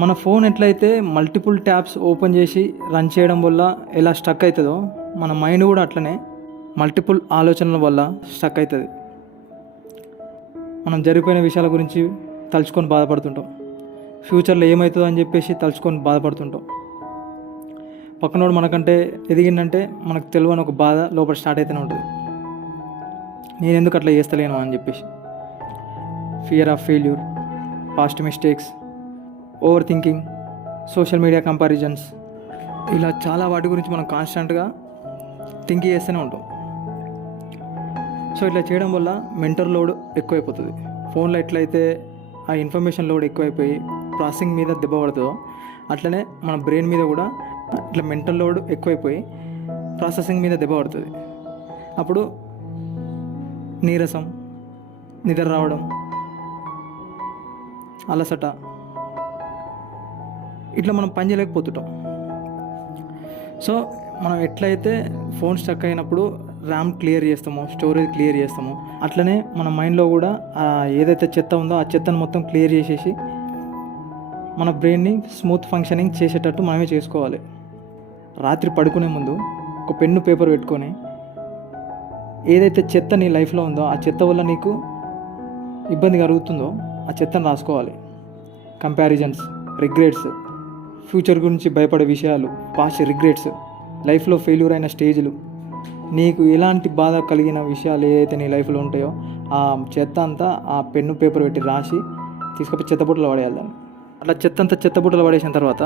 మన ఫోన్ ఎట్లయితే multiple tabs open చేసి రన్ చేయడం వల్ల ఎలా స్టక్ అవుతుందో మన మైండ్ కూడా అట్లనే మల్టిపుల్ ఆలోచనల వల్ల స్టక్ అవుతుంది. మనం జరిగిపోయిన విషయాల గురించి తలుచుకొని బాధపడుతుంటాం. ఫ్యూచర్లో ఏమవుతుందో అని చెప్పేసి తలుచుకొని బాధపడుతుంటాం. పక్కనోడు మనకంటే ఎదిగిందంటే మనకు తెలియని ఒక బాధ లోపల స్టార్ట్ అయితేనే ఉంటుంది. నేను ఎందుకు అట్లా చేస్తలేను అని చెప్పేసి fear of failure, past mistakes, over thinking, social media comparisons, ఇలా చాలా వాటి గురించి మనం కాన్స్టెంట్గా థింక్ చేస్తూనే ఉంటాం. సో ఇట్లా చేయడం వల్ల మెంటల్ లోడ్ ఎక్కువైపోతుంది. ఫోన్లో ఎట్లయితే ఆ ఇన్ఫర్మేషన్ లోడ్ ఎక్కువైపోయి ప్రాసెసింగ్ మీద దెబ్బ పడుతుందో అట్లనే మన బ్రెయిన్ మీద కూడా ఇట్లా మెంటల్ లోడ్ ఎక్కువైపోయి ప్రాసెసింగ్ మీద దెబ్బ పడుతుంది. అప్పుడు నీరసం, నిద్ర రావడం, అలసట, ఇట్లా మనం పని చేయలేకపోతుంటాం. సో మనం ఎట్లయితే ఫోన్ స్టక్ అయినప్పుడు ర్యామ్ క్లియర్ చేస్తామో, స్టోరేజ్ క్లియర్ చేస్తామో అట్లనే మన మైండ్లో కూడా ఏదైతే చెత్త ఉందో ఆ చెత్తను మొత్తం క్లియర్ చేసేసి మన బ్రెయిన్ని స్మూత్ ఫంక్షనింగ్ చేసేటట్టు మనమే చేసుకోవాలి. రాత్రి పడుకునే ముందు ఒక పెన్ను పేపర్ పెట్టుకొని ఏదైతే చెత్త నీ లైఫ్లో ఉందో ఆ చెత్త వల్ల నీకు ఇబ్బంది కలుగుతుందో ఆ చెత్తను రాసుకోవాలి. కంపారిజన్స్, రిగ్రెట్స్, ఫ్యూచర్ గురించి భయపడే విషయాలు, పాస్ట్ రిగ్రెట్స్, లైఫ్లో ఫెయిల్యూర్ అయిన స్టేజ్లు, నీకు ఎలాంటి బాధ కలిగిన విషయాలు ఏదైతే నీ లైఫ్లో ఉంటాయో ఆ చెత్త అంతా ఆ పెన్ను పేపర్ పెట్టి రాసి తీసుకపోయి చెత్తబుట్టలో పడేయాలి. దాన్ని అట్లా చెత్త అంతా చెత్తబుట్టలో పడేసిన తర్వాత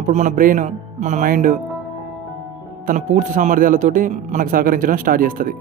అప్పుడు మన బ్రెయిన్, మన మైండ్ తన పూర్తి సామర్థ్యాలతోటి మనకు సహకరించడం స్టార్ట్ చేస్తుంది.